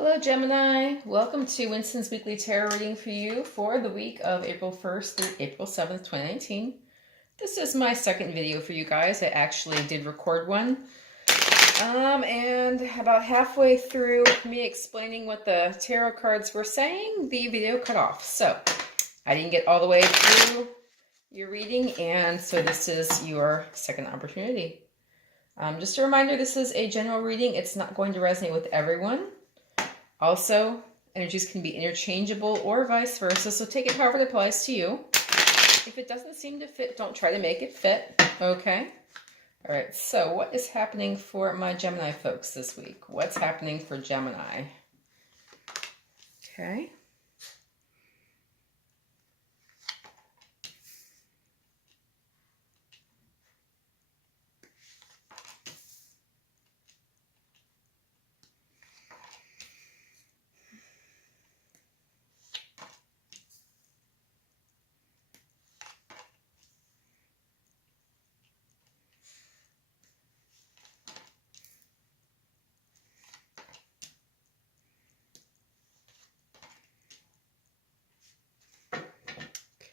Hello Gemini, welcome to Winston's Weekly Tarot Reading for you for the week of April 1st through April 7th, 2019. This is my second video for you guys. I actually did record one. And about halfway through me explaining what the tarot cards were saying, the video cut off. So I didn't get all the way through your reading, and so this is your second opportunity. Just a reminder, this is a general reading. It's not going to resonate with everyone. Also, energies can be interchangeable or vice versa, so take it however it applies to you. If it doesn't seem to fit, don't try to make it fit, okay? All right, so what is happening for my Gemini folks this week? What's happening for Gemini? Okay.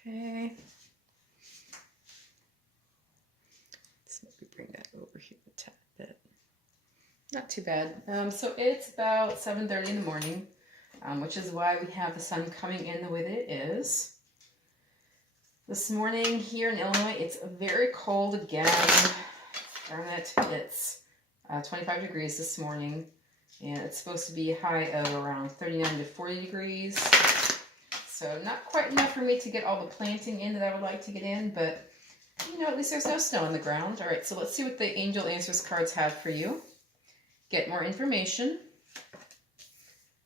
Okay. Let's maybe bring that over here a tad bit. Not too bad. So it's about 7:30 in the morning, which is why we have the sun coming in the way that it is. This morning here in Illinois, it's very cold again. Darn it, it's 25 degrees this morning, and it's supposed to be a high of around 39 to 40 degrees. So not quite enough for me to get all the planting in that I would like to get in, but you know, at least there's no snow on the ground. All right, so let's see what the Angel Answers cards have for you. Get more information,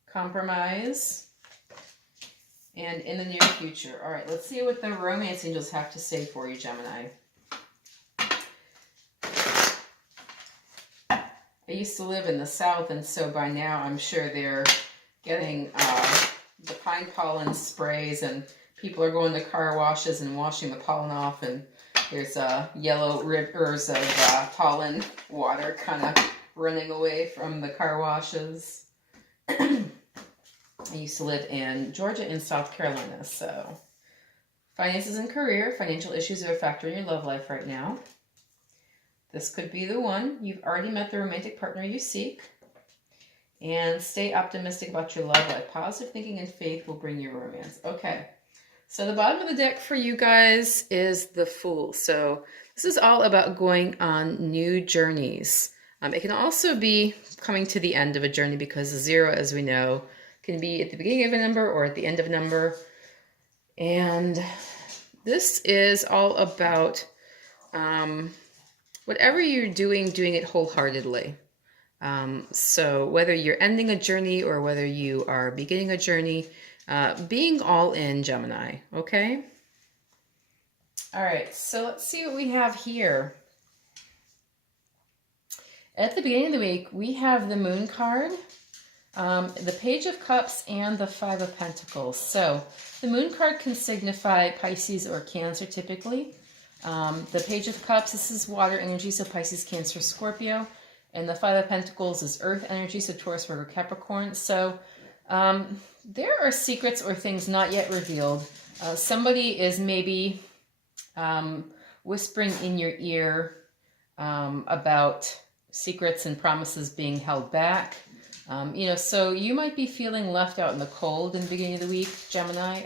compromise, and in the near future. All right, let's see what the romance angels have to say for you, Gemini. I used to live in the South, and so by now I'm sure they're getting the pine pollen sprays, and people are going to car washes and washing the pollen off, and there's yellow rivers of pollen water kind of running away from the car washes. I used to live in Georgia and South Carolina, so finances and career, financial issues are a factor in your love life right now. This could be the one. You've already met the romantic partner you seek. And stay optimistic about your love life. Positive thinking and faith will bring you romance. Okay, so the bottom of the deck for you guys is the Fool. So this is all about going on new journeys. It can also be coming to the end of a journey, because 0, as we know, can be at the beginning of a number or at the end of a number. And this is all about whatever you're doing it wholeheartedly. So whether you're ending a journey or whether you are beginning a journey, being all in, Gemini, okay? All right, so let's see what we have here. At the beginning of the week, we have the Moon card, the Page of Cups, and the 5 of Pentacles. So the Moon card can signify Pisces or Cancer typically. The Page of Cups, this is water energy, so Pisces, Cancer, Scorpio. And the 5 of Pentacles is earth energy, so Taurus, Virgo, Capricorn. So there are secrets or things not yet revealed. Somebody is maybe whispering in your ear about secrets and promises being held back. You know, so you might be feeling left out in the cold in the beginning of the week, Gemini.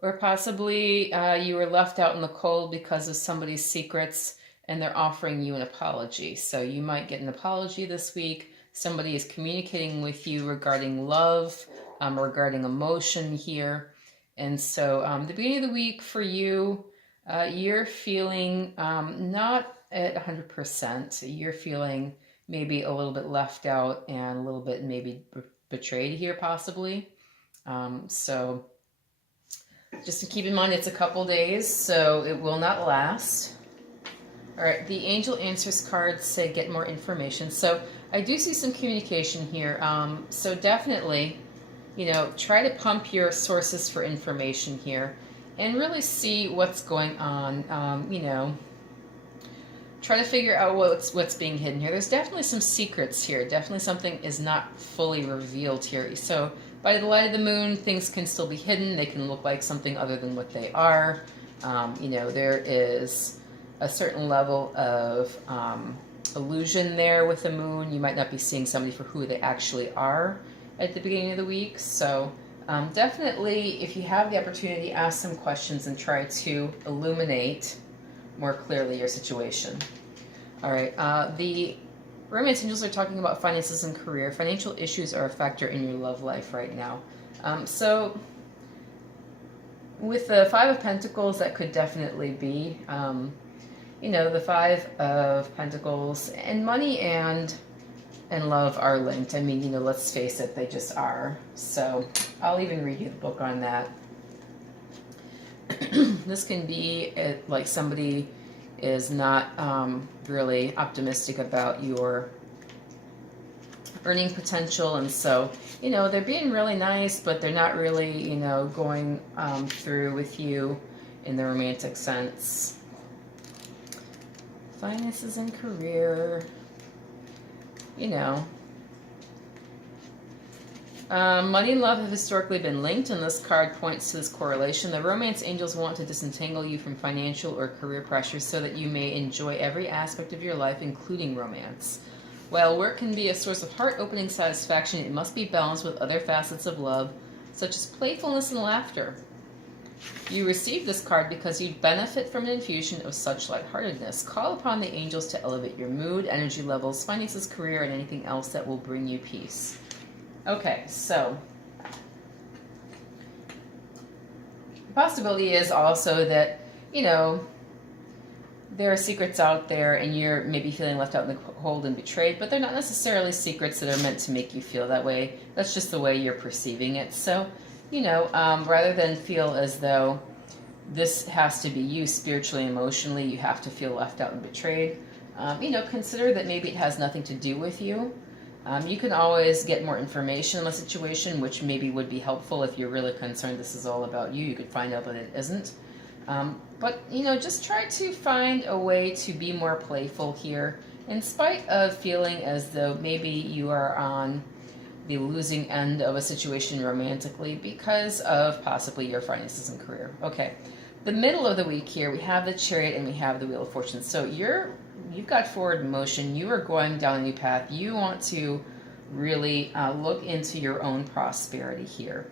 Or possibly you were left out in the cold because of somebody's secrets and they're offering you an apology. So you might get an apology this week. Somebody is communicating with you regarding love, regarding emotion here. And so the beginning of the week for you, you're feeling not at 100%. You're feeling maybe a little bit left out and a little bit maybe betrayed here possibly. So just to keep in mind, it's a couple days, so it will not last. All right, the Angel Answers cards say get more information. So I do see some communication here. So definitely, you know, try to pump your sources for information here and really see what's going on. You know, try to figure out what's being hidden here. There's definitely some secrets here. Definitely something is not fully revealed here. So by the light of the moon, things can still be hidden. They can look like something other than what they are. You know, there is a certain level of illusion there with the moon. You might not be seeing somebody for who they actually are at the beginning of the week. So definitely, if you have the opportunity, ask some questions and try to illuminate more clearly your situation. All right, the romance angels are talking about finances and career. Financial issues are a factor in your love life right now. So with the Five of Pentacles, that could definitely be, you know, the Five of Pentacles and money and love are linked. I mean, you know, let's face it, they just are. So I'll even read you the book on that. This can be like somebody is not really optimistic about your earning potential, and so, you know, they're being really nice, but they're not really, you know, going through with you in the romantic sense. Finances and career, you know. Money and love have historically been linked, and this card points to this correlation. The romance angels want to disentangle you from financial or career pressures so that you may enjoy every aspect of your life, including romance. While work can be a source of heart-opening satisfaction, it must be balanced with other facets of love, such as playfulness and laughter. You received this card because you benefit from an infusion of such lightheartedness. Call upon the angels to elevate your mood, energy levels, finances, career, and anything else that will bring you peace. Okay, so the possibility is also that, you know, there are secrets out there and you're maybe feeling left out in the cold and betrayed, but they're not necessarily secrets that are meant to make you feel that way. That's just the way you're perceiving it. So, you know, rather than feel as though this has to be you spiritually, emotionally, you have to feel left out and betrayed, you know, consider that maybe it has nothing to do with you. You can always get more information on the situation, which maybe would be helpful if you're really concerned this is all about you. You could find out that it isn't. But, you know, just try to find a way to be more playful here, in spite of feeling as though maybe you are on the losing end of a situation romantically because of possibly your finances and career. Okay, the middle of the week here, we have the Chariot and we have the Wheel of Fortune. So you've got forward motion. You are going down a new path. You want to really look into your own prosperity here.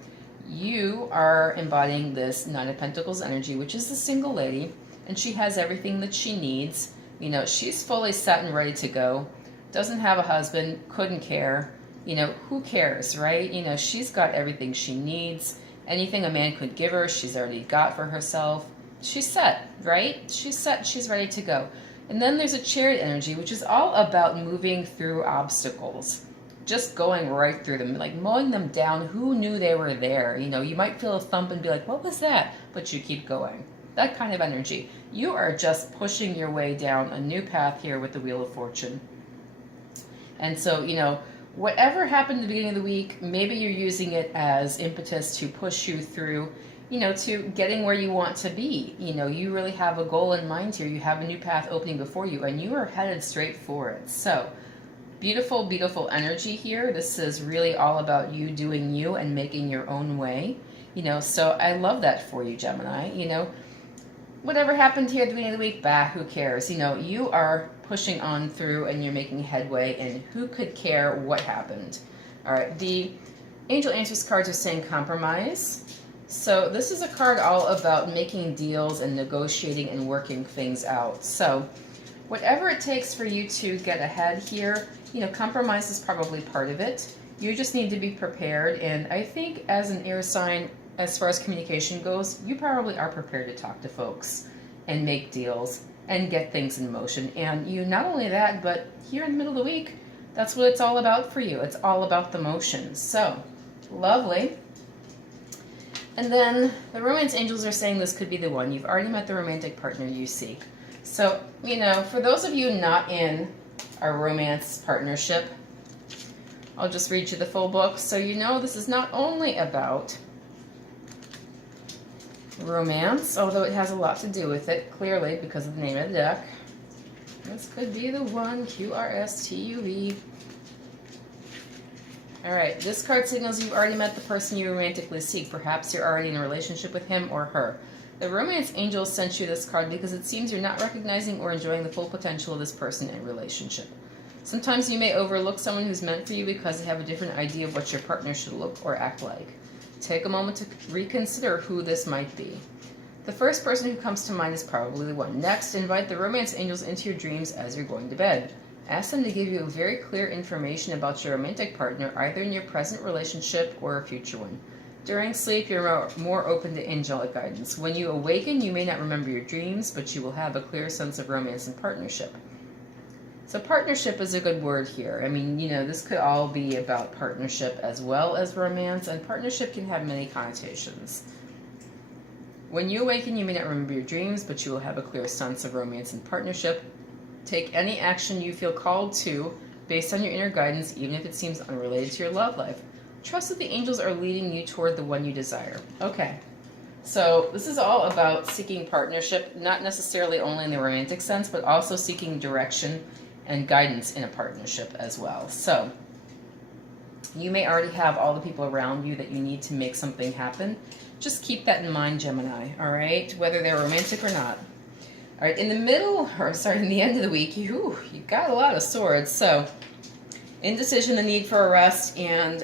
You are embodying this Nine of Pentacles energy, which is the single lady, and she has everything that she needs. You know, she's fully set and ready to go. Doesn't have a husband, couldn't care. You know, who cares, right? You know, she's got everything she needs. Anything a man could give her, she's already got for herself. She's set, right? She's set, she's ready to go. And then there's a Chariot energy, which is all about moving through obstacles. Just going right through them, like mowing them down. Who knew they were there? You know, you might feel a thump and be like, what was that? But you keep going. That kind of energy. You are just pushing your way down a new path here with the Wheel of Fortune. And so, you know, whatever happened at the beginning of the week, maybe you're using it as impetus to push you through, you know, to getting where you want to be. You know, you really have a goal in mind here. You have a new path opening before you, and you are headed straight for it. So, beautiful, beautiful energy here. This is really all about you doing you and making your own way. You know, so I love that for you, Gemini. You know, whatever happened here at the beginning of the week, who cares? You know, you are pushing on through and you're making headway, and who could care what happened? All right, the Angel Answers cards are saying compromise. So this is a card all about making deals and negotiating and working things out. So whatever it takes for you to get ahead here, you know, compromise is probably part of it. You just need to be prepared, and I think as an air sign, as far as communication goes, you probably are prepared to talk to folks and make deals and get things in motion. And you, not only that, but here in the middle of the week, that's what it's all about for you. It's all about the motion. So, lovely. And then the romance angels are saying this could be the one. You've already met the romantic partner you seek. So, you know, for those of you not in a romance partnership, I'll just read you the full book. So you know this is not only about romance, although it has a lot to do with it, clearly, because of the name of the deck. This could be the one. QRSTUV. Alright, this card signals you've already met the person you romantically seek. Perhaps you're already in a relationship with him or her. The romance angel sent you this card because it seems you're not recognizing or enjoying the full potential of this person in a relationship. Sometimes you may overlook someone who's meant for you because they have a different idea of what your partner should look or act like. Take a moment to reconsider who this might be. The first person who comes to mind is probably the one. Next, invite the romance angels into your dreams as you're going to bed. Ask them to give you very clear information about your romantic partner, either in your present relationship or a future one. During sleep, you're more open to angelic guidance. When you awaken, you may not remember your dreams, but you will have a clear sense of romance and partnership. So partnership is a good word here. I mean, this could all be about partnership as well as romance, and partnership can have many connotations. When you awaken, you may not remember your dreams, but you will have a clear sense of romance and partnership. Take any action you feel called to based on your inner guidance, even if it seems unrelated to your love life. Trust that the angels are leading you toward the one you desire. Okay, so this is all about seeking partnership, not necessarily only in the romantic sense, but also seeking direction and guidance in a partnership as well. So you may already have all the people around you that you need to make something happen. Just keep that in mind, Gemini, all right? Whether they're romantic or not. All right, in the end of the week, you got a lot of swords. So, indecision, the need for a rest, and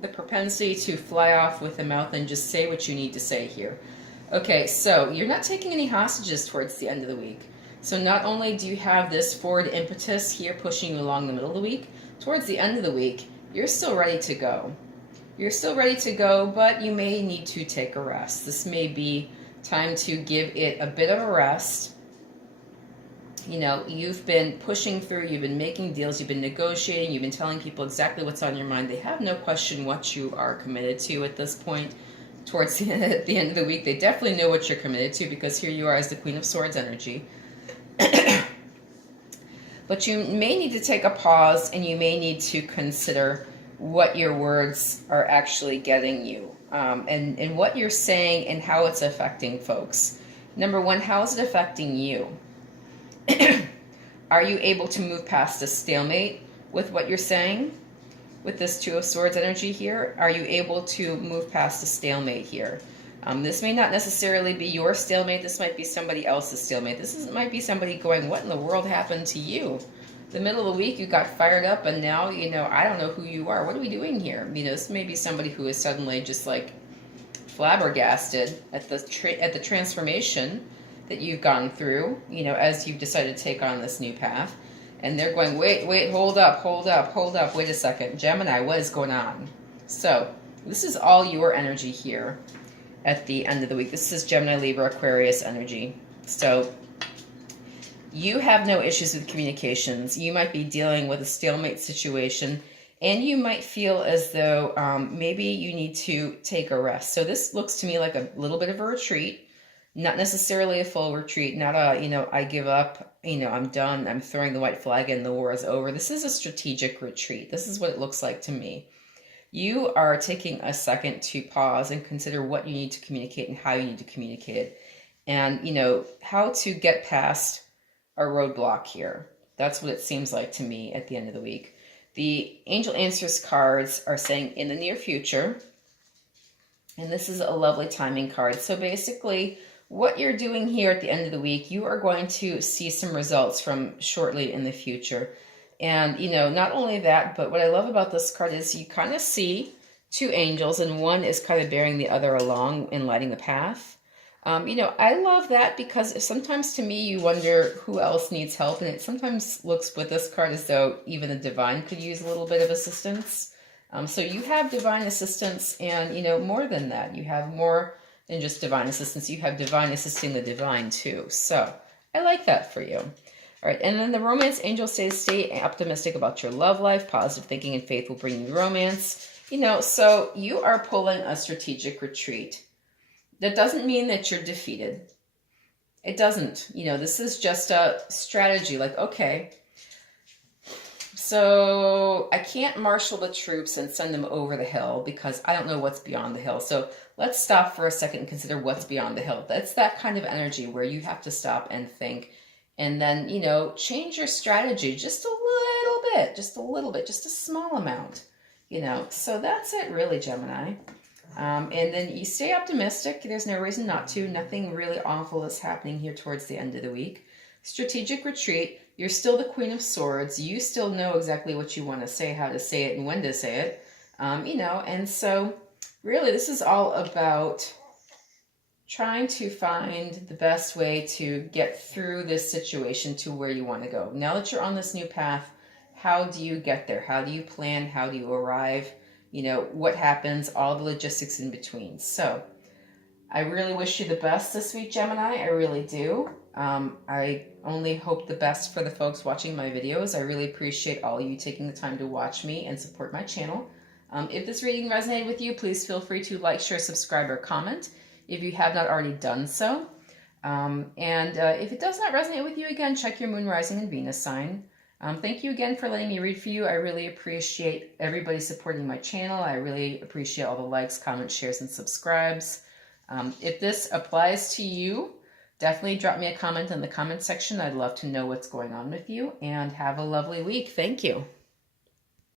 the propensity to fly off with the mouth and just say what you need to say here. Okay, so you're not taking any hostages towards the end of the week. So not only do you have this forward impetus here pushing you along the middle of the week, towards the end of the week, you're still ready to go. You're still ready to go, but you may need to take a rest. This may be time to give it a bit of a rest. You've been pushing through, you've been making deals, you've been negotiating, you've been telling people exactly what's on your mind. They have no question what you are committed to at this point. Towards the end of the week, they definitely know what you're committed to, because here you are as the Queen of Swords energy. But you may need to take a pause, and you may need to consider what your words are actually getting you, and what you're saying and how it's affecting folks. Number one, how is it affecting you? Are you able to move past a stalemate with what you're saying? With this Two of Swords energy here, are you able to move past a stalemate here? This may not necessarily be your stalemate. This might be somebody else's stalemate. Might be somebody going, what in the world happened to you? The middle of the week, you got fired up, and now, I don't know who you are. What are we doing here? This may be somebody who is suddenly just like flabbergasted at the transformation that you've gone through, as you've decided to take on this new path. And they're going, wait, hold up, wait a second. Gemini, what is going on? So this is all your energy here at the end of the week. This is Gemini, Libra, Aquarius energy. So you have no issues with communications. You might be dealing with a stalemate situation, and you might feel as though maybe you need to take a rest. So this looks to me like a little bit of a retreat. Not necessarily a full retreat, not a, I give up, I'm done, I'm throwing the white flag in, the war is over. This is a strategic retreat. This is what it looks like to me. You are taking a second to pause and consider what you need to communicate and how you need to communicate it. And, how to get past a roadblock here. That's what it seems like to me at the end of the week. The Angel Answers cards are saying in the near future, and this is a lovely timing card. So basically, what you're doing here at the end of the week, you are going to see some results from shortly in the future. And, not only that, but what I love about this card is you kind of see two angels, and one is kind of bearing the other along and lighting the path. I love that, because sometimes to me you wonder who else needs help, and it sometimes looks with this card as though even the divine could use a little bit of assistance. So you have divine assistance, and, more than that, you have more than just divine assistance. You have divine assisting the divine too. So I like that for you. All right, and then the romance angel says, stay optimistic about your love life. Positive thinking and faith will bring you romance. So you are pulling a strategic retreat. That doesn't mean that you're defeated. It doesn't. This is just a strategy. Like, okay, so I can't marshal the troops and send them over the hill because I don't know what's beyond the hill. So let's stop for a second and consider what's beyond the hill. That's that kind of energy where you have to stop and think And then, you know, change your strategy just a little bit, just a small amount, you know. So that's it really, Gemini. And then you stay optimistic. There's no reason not to. Nothing really awful is happening here towards the end of the week. Strategic retreat. You're still the Queen of Swords. You still know exactly what you want to say, how to say it, and when to say it. You know, and so really this is all about trying to find the best way to get through this situation to where you want to go. Now that you're on this new path, how do you get there? How do you plan? How do you arrive? You know, what happens, all the logistics in between. So I really wish you the best this week, Gemini. I really do. I only hope the best for the folks watching my videos. I really appreciate all you taking the time to watch me and support my channel. If this reading resonated with you, please feel free to like, share, subscribe, or comment if you have not already done so. If it does not resonate with you, again, check your moon, rising, and Venus sign. Thank you again for letting me read for you. I really appreciate everybody supporting my channel. I really appreciate all the likes, comments, shares, and subscribes. If this applies to you, definitely drop me a comment in the comment section. I'd love to know what's going on with you, and have a lovely week. Thank you.